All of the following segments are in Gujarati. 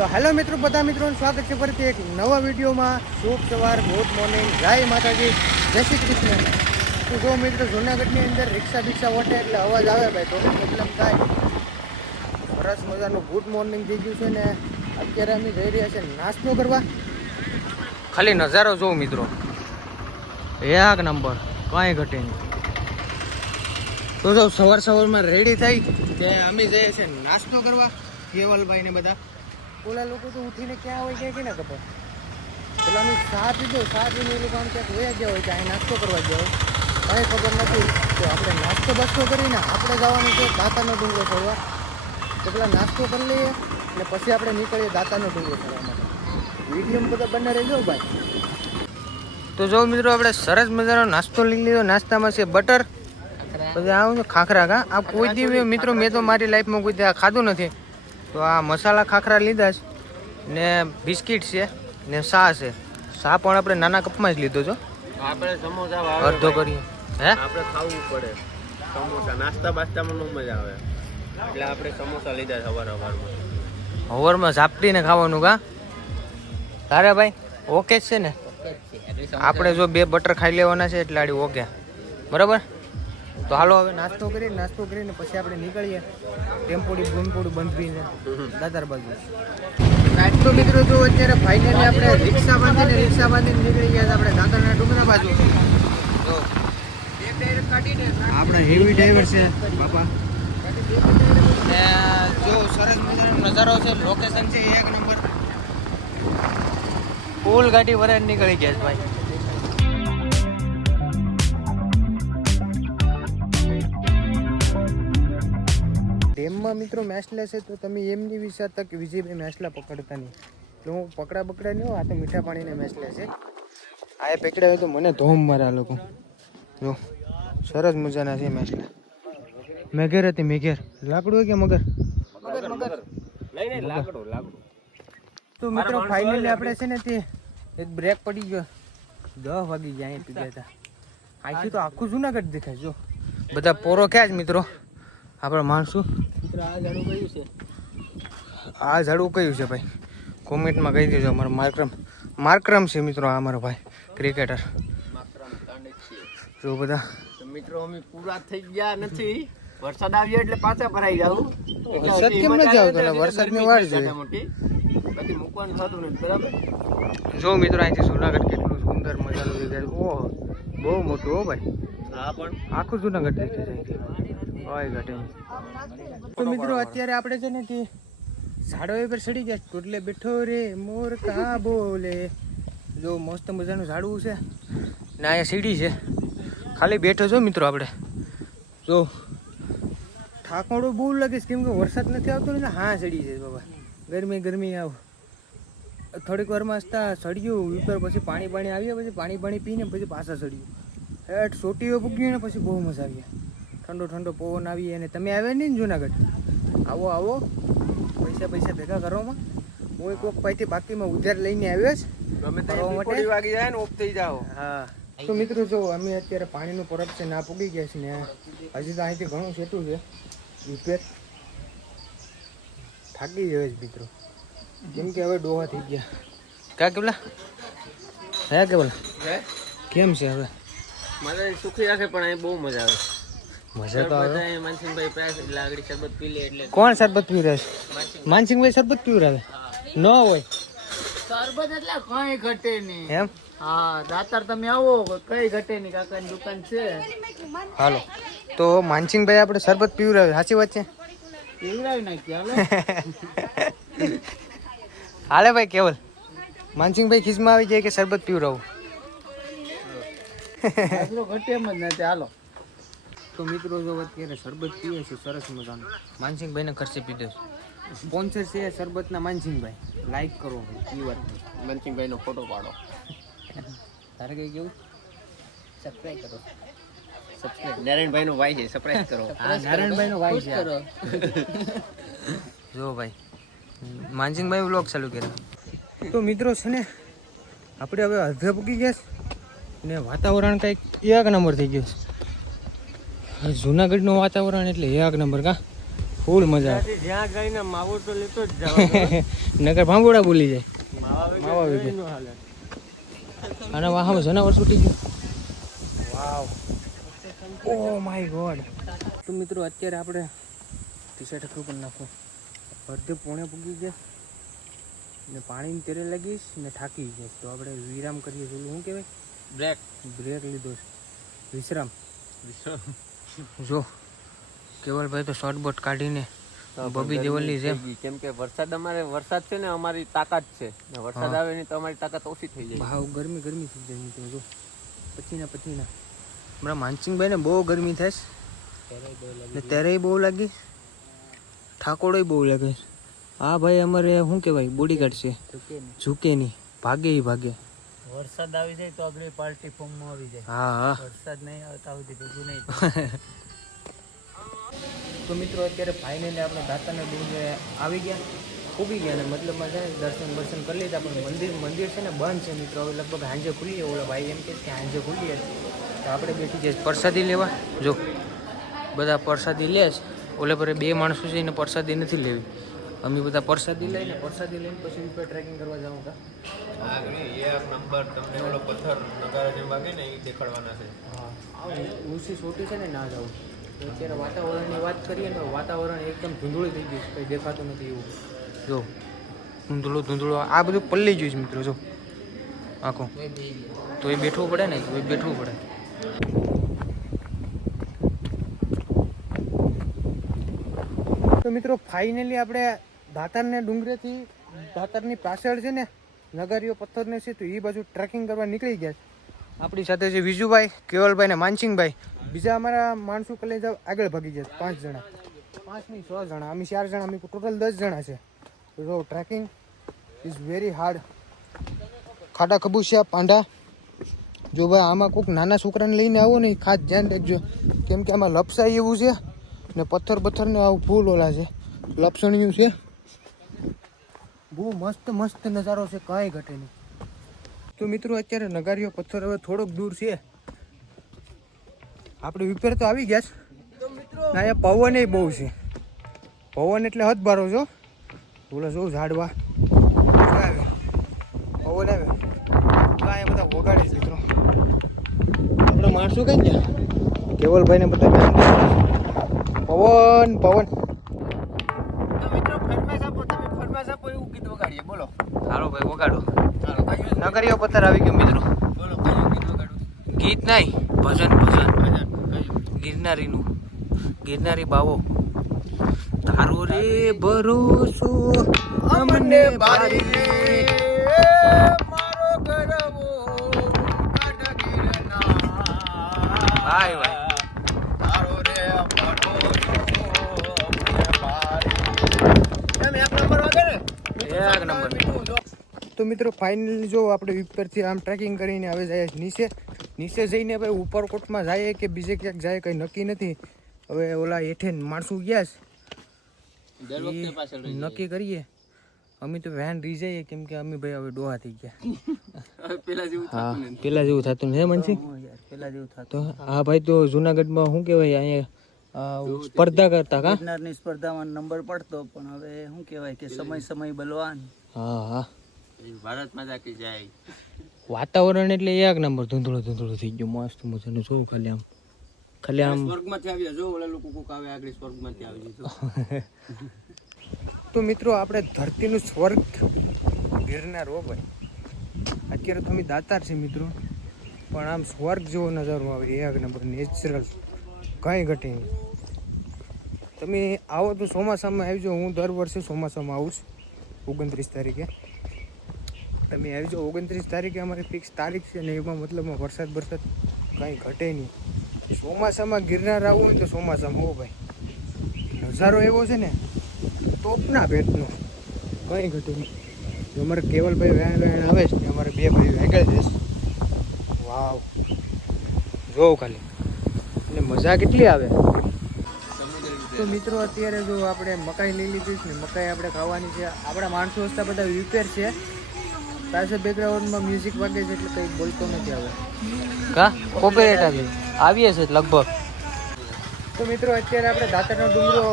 તો હેલો મિત્રો, બધા મિત્રોનું સ્વાગત છે ફરીથી એક નવા વિડીયોમાં. શુભ સવાર, ગુડ મોર્નિંગ, જય માતાજી, જય શ્રી કૃષ્ણ. તો જો મિત્રો, જૂનાગઢની અંદર રિક્ષા બિક્ષા વટે એટલે અવાજ આવે ભાઈ, તો પ્રોબ્લેમ થાય. સરસ મજાનું ગુડ મોર્નિંગ થઈ ગયું છે ને અત્યારે અમે જઈ રહ્યા છીએ નાસ્તો કરવા. ખાલી નજારો જોઉં મિત્રો, એક નંબર, કાંઈ ઘટે નહીં. તો જો સવારમાં રેડી થઈ કે અમે જઈએ છીએ નાસ્તો કરવા. કેવલભાઈ ને બધા ઓલા લોકો તો ઉઠીને ક્યાં હોય ક્યાં કે ના ખબર. પેલા અમે ચા પીધો, ચા પીને એ લોકો આમ ક્યાંક વયા ગયા હોય કે અહીં નાસ્તો કરવા ગયા હોય, કાંઈ ખબર નથી. તો આપણે નાસ્તો બાસ્તો કરીને આપણે જવાનું છે દાતાનો ડુંગરો ચડવા. તો પેલા નાસ્તો કરી લઈએ અને પછી આપણે નીકળીએ દાતાનો ડુંગરો ચડવા માટે. વિડીયો બધા બંને રહેજો ભાઈ. તો જો મિત્રો, આપણે સરસ મજાનો નાસ્તો લઈ લીધો. નાસ્તામાં છે બટર, પછી આવું છે ખાખરા. કા આ કોઈ દી મિત્રો મેં તો મારી લાઈફમાં કોઈ દી આ ખાધું નથી. તો આ મસાલા ખાખરા લીધા છે ને બિસ્કિટ છે ને શા છે. શા પણ આપણે નાના કપમાં જ લીધો છો. આપણે સમોસા અડધો કરીએ હે, આપણે ખાવું પડે સમોસા. નાસ્તા બાસ્તામાં નો મજા આવે એટલે આપણે સમોસા લીધા હવારમાં ઝાપટીને ખાવાનું. કા તારે ભાઈ ઓકે જ છે ને? આપણે જો બે બટર ખાઈ લેવાના છે એટલે આડી ઓકે, બરાબર. તો હાલો હવે નાસ્તો કરીને પછી આપણે નીકળીએ ટેમ્પોડી બંધવીને દાદર બાજુ. તો મિત્રો જો અત્યારે ફાઇનલી આપણે રિક્ષા બાંધીને નીકળી ગયા આપણે દાદરના ડુંગરા બાજુ. તો આપણે હેવી ડ્રાઈવર છે બાપા ને જો સરસ મજાનો નજારો છે, લોકેશન છે એક નંબર. ફૂલ ગાડી વરાડ નીકળી ગયા છે ભાઈ. ડેમમાં મિત્રો મેસલા છે તો તમે એમ નહીં વિચારતા કે વિજયભાઈ મેસલા પકડતા નહીં. તો હું પકડા નહીં, આ તો મીઠા પાણીને મેસલા છે. આ પકડ્યા હોય તો મને ધોમ મારે આ લોકો. જો સરસ મજાના છે મેસલા. મેઘેર હતી મેઘેર. લાકડું હોય કે મગર? લાકડું. તો મિત્રો ફાઇનલી આપણે છે ને તે એક બ્રેક પડી ગયો. 10 વાગી ગયા અહીં પીગ્યા હતા. અહીંથી તો આખું જુનાગઢ દેખાય. જો બધા પોરો ક્યાં જ મિત્રો આપણે માણસું. આ ઝાડવું કયું છે ભાઈ? કોમેન્ટમાં કહી દેજો. અમારો માર્કરમ છે મિત્રો, આ અમારો ભાઈ ક્રિકેટર. જો બધા મિત્રો અમે પૂરા થઈ ગયા નથી. વરસાદ આવ્યો એટલે પાછા ભરાઈ જાવ. વરસાદ કેમ નથી આવતો? વરસાદની વાર જોઈએ. બાકી મૂકવાનું થતું નથી, બરાબર. જો મિત્રો અહીંથી જુનાગઢ કેટલું સુંદર મજાનું દેખાય. ઓહો, બહુ મોટું હો ભાઈ. હા, પણ આખું જુનાગઢ દેખાય છે અહીંથી. કોઈ ઘટે નહીં. તો મિત્રો અત્યારે આપણે છે ને તે ઝાડવા પર ચડી ગયા. ટોટલે બેઠો રે મોર કા બોલે. જો મસ્ત મજાનું ઝાડવું છે ને અહીંયા સીડી છે. ખાલી બેઠો છો મિત્રો આપણે. જો ઠાકોડો બહુ લાગે છે કેમ કે વરસાદ નથી આવતો ને. હા ચડી છે બાબા. ગરમી આવ. થોડીક વારમાં ચડ્યું ઉપર, પછી પાણી આવ્યા, પછી પાણી પીને પછી પાછા ચડ્યું. હેઠ ચોટીઓ પૂગ્યું ને પછી બહુ મજા આવી. ઠંડો પવન આવી. અને તમે આવ્યા નહીં ને જુનાગઢ? આવો પૈસા ભેગા કરવામાં. હું કોક પાસેથી બાકીમાં ઉધાર લઈને આવ્યો છે. વાગી જાય ને ઓફ થઈ જાઓ. હા. તો મિત્રો જો અમે અત્યારે પાણીનું પરબ છે ના પૂગી ગયા છે ને હજી તો અહીંથી ઘણું સેટું છે. રિપેર થાકી ગયો છે મિત્રો, કેમ કે હવે ડોહા થઈ ગયા. ક્યાં કેવલા હે કેવલા કેમ છે હવે? મને સુખી રાખે પણ અહીં બહુ મજા આવે. મજા તો આવે. માનસિંહભાઈ પ્રાસ એટલે આગળ શરબત પી લે. એટલે કોણ શરબત પી રહે છે? માનસિંહભાઈ શરબત પીવડાવે? ન હોય શરબત એટલે કઈ ઘટે નહીં એમ. હા, દાતાર તમે આવો કઈ ઘટે નહીં. કાકાની દુકાન છે. હાલો તો માનસિંહભાઈ આપણે શરબત પીવડાવે. સાચી વાત છે? પીવડાવી નાખી. હાલે ભાઈ કેવલ. માનસિંહભાઈ ખીસમાં આવી જાય કે શરબત પીવડાવું. ઘટે એમ જ નથી. હાલો તો મિત્રો જો અત્યારે શરબત પીએ છે સરસ મજાનું. માનસિંહભાઈને ખર્ચે પીધો છે. સ્પોન્સર છે શરબતના માનસિંહભાઈ. લાઈક કરો પીવર. માનસિંહભાઈનો ફોટો પાડો. તારે કઈ કેવું? સબસ્ક્રાઇબ કરો. નારાયણભાઈનો ભાઈ છે, સરપ્રાઈઝ કરો. નારાયણભાઈનો ભાઈ છે. જો ભાઈ માનસિંહભાઈ વ્લોગ ચાલુ કર્યો. તો મિત્રો છે ને આપણે હવે અડધે પૂકી ગયા ને વાતાવરણ કંઈક એક નંબર થઈ ગયું છે. જુનાગઢનું વાતાવરણ એટલે એક નંબર. કા ફૂલ મજા આવે. જ્યાં જઈને માવો તો લેતો જ જવાનો. નગર ભાંભોડા બોલી જાય. માવા વગર વગર નો હાલે. અને વાહમાં જનાવર છૂટી ગયું. વાવ, ઓ માય ગોડ. તો મિત્રો અત્યારે આપણે ટી શર્ટ આખું પણ નાખો. અડધે પોણે પૂગી ગયા ને પાણીની તેરે લાગીશ ને થાકી ગઈશ. તો આપણે વિરામ કરીએ. પેલું શું કહેવાય? બ્રેક લીધો છે. વિશ્રામ. જો કેવલભાઈ તો શોર્ટ બોટ કાઢીને બબી દેવલની જેમ. કેમ કે વરસાદ છે ને અમારી તાકાત છે. વરસાદ આવે ને તો અમારી તાકાત ઓછી થઈ જાય. ભાવ ગરમી થઈ જાય મિત્રો. જો પછીના હમણાં માનસિંગભાઈ ને બહુ ગરમી થાય ને ત્યારે બહુ લાગી, ઠાકોડો બહુ લાગે. હા ભાઈ અમારે શું કહેવાય બોડીગાર્ડ છે, ઝૂકે નહીં, ભાગે. વરસાદ આવી જાય તો આપણે પાર્ટી ફોર્મમાં આવી જાય. હા વરસાદ નહીં આવતા સુધી ભેગું નહીં. તો મિત્રો અત્યારે ફાઇનલી આપણે દાતાના ડુંગરે આવી ગયા, ઉગી ગયા ને મતલબમાં છે ને દર્શન કરી લીધા. પણ મંદિર છે ને બંધ છે મિત્રો. હવે લગભગ સાંજે ખુલીએ. ઓલા ભાઈ એમ કે સાંજે ખુલીએ તો આપણે બેઠી જઈએ પ્રસાદી લેવા. જો બધા પ્રસાદી લે છે. ઓલે પર 2 માણસો છે એને પ્રસાદી નથી લેવી. અમે બધા પ્રસાદી લઈને પછી ઉપર ટ્રેકિંગ કરવા જાઉં કા. એક નંબર તમને ઓલો પથ્થર નગારા જેમ વાગે ને એ દેખાડવાના છે. હા, ઊંચી છોટી છે ને ના જાઉં. તો અત્યારે વાતાવરણની વાત કરીએ ને, વાતાવરણ એકદમ ધૂંધળું થઈ ગયું છે, કંઈ દેખાતું નથી એવું. જો ધૂંધળું આ બધું પલ્લી ગયું છે મિત્રો. જો આખું તો એ બેઠવું પડે ને, તો મિત્રો ફાઇનલી આપણે દાતારને ડુંગરેથી દાતારની પાછળ છે ને નગારીઓ પથ્થરને છે તો એ બાજુ ટ્રેકિંગ કરવા નીકળી ગયા. આપણી સાથે છે વિજુભાઈ, કેવલભાઈ ને માનસિંગભાઈ. બીજા અમારા માણસો કલે જાવ આગળ ભાગી જાય. 5 જણા, 5 નહીં 6 જણા. અમે 4 જણા, અમે ટોટલ 10 જણા છે. તો ટ્રેકિંગ ઇઝ વેરી હાર્ડ. ખાડા ખબૂસિયા પાંડા. જો ભાઈ આમાં કોઈક નાના છોકરાને લઈને આવો ને ખાસ ધ્યાન રાખજો, કેમ કે આમાં લપસાઈ એવું છે ને પથ્થર ને આવું ફૂલ ઓલા છે, લપસણિયું છે. બહુ મસ્ત નજારો છે, કાંઈ ઘટે નહીં. તો મિત્રો અત્યારે નગારીઓ પથ્થર હવે થોડોક દૂર છે. આપણે વિપેર તો આવી ગયા છે. અહીંયા પવન એ બહુ છે. પવન એટલે હદ બારો છો. બોલો જો ઝાડવા આવે, પવન આવે કાંઈ બધા વગાડે છે મિત્રો. આપણે માણસો કઈ ગયા કેવલભાઈ ને બધા પવન. એવું ગીત વગાડીએ. બોલો સારો ભાઈ વગાડો. ચાલો નગરીઓ પથ્થર આવી ગયો મિત્રો. બોલો કયું ગીત વગાડું? ગીત નહીં, ભજન. ગિરનારી બાવો. તારો રે ભરોસો અમને બારી રે, મારો ગરવો કાઢ ગિરનાર. ભાઈ તારો રે ભરોસો અમને બારી. એમ એક નંબર વાગે ને? એક નંબર. તો મિત્રો ફાઇનલી જો આપણે ઉપરથી આમ ટ્રેકિંગ કરીને હવે જાય નીચે જઈને ભાઈ ઉપરકોટમાં જાય કે બીજે ક્યાંક જાય કંઈ નક્કી નથી. હવે ઓલા હેઠે માણસો ગયા છે, નક્કી કરીએ. અમે તો વેન રહી જઈએ કેમ કે અમે ભાઈ હવે ડોહા થઈ ગયા. પેલા જેવું થતું ને મનસી. તો હા ભાઈ, તો જુનાગઢમાં શું કહેવાય અહીંયા સ્પર્ધા કરતા કા ગિરનારની સ્પર્ધામાં નંબર પડતો, પણ હવે શું કહેવાય કે સમય બલવાન. હા ભારત માતા કી જય. વાતાવરણ એટલે એક નંબર ધૂંધળું થઈ ગયું. મસ્ત મજાનું જોઉં ખાલી આમ સ્વર્ગમાંથી આવ્યા. જો ઓલા લોકો કોક આવે આગળ સ્વર્ગમાંથી આવી દીધું. તો મિત્રો આપણે ધરતીનું સ્વર્ગ ગિરનાર હો ભાઈ. અત્યારે તો અમે દાતાર છે મિત્રો, પણ આમ સ્વર્ગ જેવો નજારો આવે એક નંબર, નેચરલ, કંઈ ઘટે નહીં. તમે આવો તો ચોમાસામાં આવજો. હું દર વર્ષે ચોમાસામાં આવું છું 29 તારીખે. તમે આવી જાઓ 29 તારીખે. અમારી ફિક્સ તારીખ છે ને એમાં મતલબમાં વરસાદ કંઈ ઘટે નહીં. ચોમાસામાં ગિરનાર આવવું હોય તો ચોમાસામાં હો ભાઈ. નજારો એવો છે ને ટોપના ભેટનો, કંઈ ઘટે નહીં. જો અમારે કેવલભાઈ વેણ આવે છે ને અમારે 2 ભાઈ આગળ જશે. વાવ, જોવો ખાલી, એટલે મજા કેટલી આવે. તો મિત્રો અત્યારે જો આપણે મકાઈ લઈ લીધી છે ને મકાઈ આપણે ખાવાની છે. આપણા માણસો હસતા બધા રિપેર છે. પાછળ બેકગ્રાઉન્ડમાં મ્યુઝિક વાગે છે એટલે કંઈ બોલતો નથી આવે. કા કોપીરાઈટ આવીએ છે લગભગ. તો મિત્રો અત્યારે આપણે દાતારનો ડુંગરો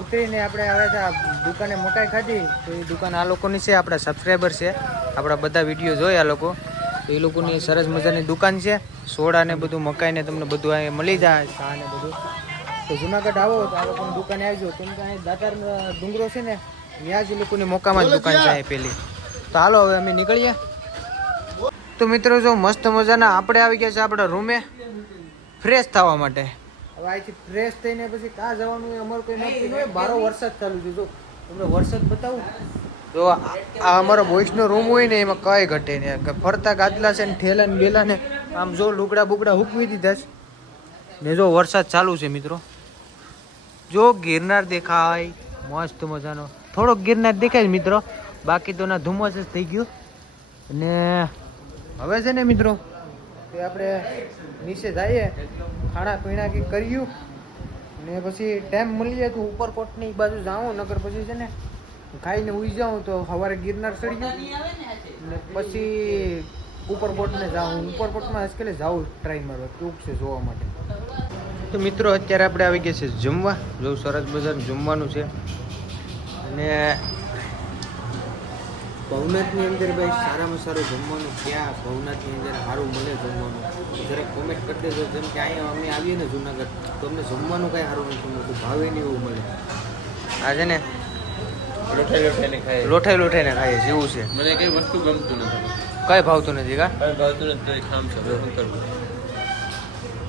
ઉતરીને આપણે આવ્યા હતા દુકાને મકાઈ ખાધી. તો એ દુકાન આ લોકોની છે, આપણા સબસ્ક્રાઈબર છે, આપણા બધા વિડીયો જોયા લોકો. તો એ લોકોની સરસ મજાની દુકાન છે, સોડા ને બધું મકાઈ ને તમને બધું અહીં મળી જાય, ચા ને બધું. તો જુનાગઢ આવો તો આ લોકોની દુકાને આવજો, કેમ કે અહીં દાતાર ડુંગરો છે ને ત્યાં જ એ લોકોની મોકામાં જ દુકાન છે અહીં પેલી. તો હાલો હવે અમે નીકળીએ. તો મિત્રો જો મસ્ત મજાના આપણે આવી ગયા છે આપણા રૂમે ફ્રેશ થવા માટે. હવે અહીંથી ફ્રેશ થઈને પછી કાં જવાનું એ અમારું કંઈ નક્કી ન હોય. બારો વરસાદ ચાલુ છે, જો તમને વરસાદ બતાવું. જો આ અમારો બોய்સનો રૂમ હોય ને એમાં કઈ ઘટે નહીં. ફરતા ગાદલા છે ને ઠેલા ને બેલા ને આમ જો લુગડા બુગડા હૂકવી દીધા છે ને. જો વરસાદ ચાલુ છે મિત્રો, જો ગિરનાર દેખાય મસ્ત મજાનો. થોડોક ગિરનાર દેખાય મિત્રો, બાકી તો ના ધુમ્મસ જ થઈ ગયું. અને હવે છે ને મિત્રો તે આપણે નીચે જઈએ, ખાણા પીણા કંઈક કર્યું ને પછી ટાઈમ મળી જાય તો ઉપરકોટની બાજુ જાઉં, નકર પછી છે ને ખાઈને ઉઈ જાઉં તો સવારે ગિરનાર ચડી જાઉં ને પછી ઉપરકોટને જાઉં. ઉપરકોટમાં આજકાલ જાઉં ટ્રાય મારવા કેવું છે જોવા માટે. તો મિત્રો અત્યારે આપણે આવી ગયા છે જમવા. જો સરસ મજાનું જમવાનું છે. અને ભવનાથની અંદર ભાઈ સારામાં સારું જમવાનું ક્યાં ભવનાથની અંદર સારું મળે જમવાનું જરાક કોમેન્ટ કરી દેજો. જેમ કે અહીંયા અમે આવીએ ને જુનાગઢ તો અમને જમવાનું કાંઈ સારું નથી મળતું, ભાવે નહીં એવું મળે. આ છે ને લોઠાઈને ખાઈએ જેવું છે. મને કઈ વસ્તુ ગમતું નથી, કઈ ભાવતું નથી. કા કઈ ભાવતું નથી, ખામ છે શું કરવું.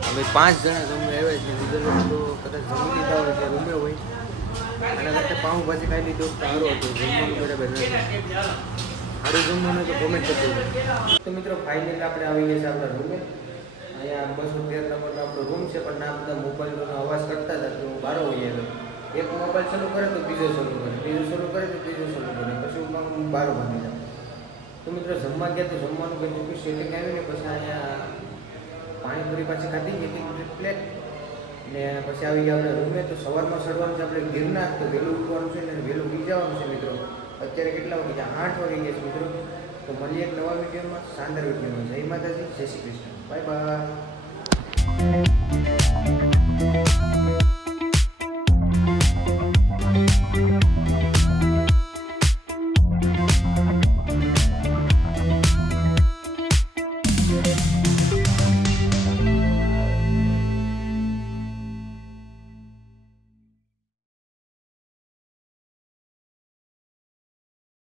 હવે 5 જણા જમવા આવ્યા છે, બીજા લોકો તો કદાચ જમી લીધા હોય કે રૂમે હોય. આના કરતાં પાઉંભાજી ખાઈ લીધું તો સારું હતું. જમવાનું બરાબર નથી, સારું જમવાનું તો કોમેન્ટ કરી દેજો. તો મિત્રો ફાઇનલી આપણે આવી ગયા છે આપણા રૂમે. અહીંયા 213 નંબરનો આપણો રૂમ છે, પણ ના બધા મોબાઈલનો અવાજ કરતા હતા તો બહાર હોઈએ. એક મોબાઈલ ચાલુ કરે તો બીજો ચાલુ કરે, બીજો ચાલુ કરે તો ત્રીજો ચાલુ કરે, પછી હું બહાર બની જાય. તો મિત્રો જમવા ગયા તો જમવાનું કંઈ ચોખ્ખું સેટિંગ આવ્યું ને પછી અહીંયા પાણીપુરી પાછી ખાધી એક પ્લેટ ને પછી આવી ગયા આપણે રૂમે. તો સવારમાં ચડવાનું છે આપણે ગિરનાર, તો વહેલું ઉઠવાનું છે ને વહેલું ઉઠી જવાનું છે મિત્રો. અત્યારે કેટલા વાગે છે? 8 વાગી ગયા છે મિત્રો. તો મળીએ એક નવા વિડીયોમાં, શાનદાર વિડીયોમાં. જય માતાજી, જય શ્રી કૃષ્ણ, બાય બાય.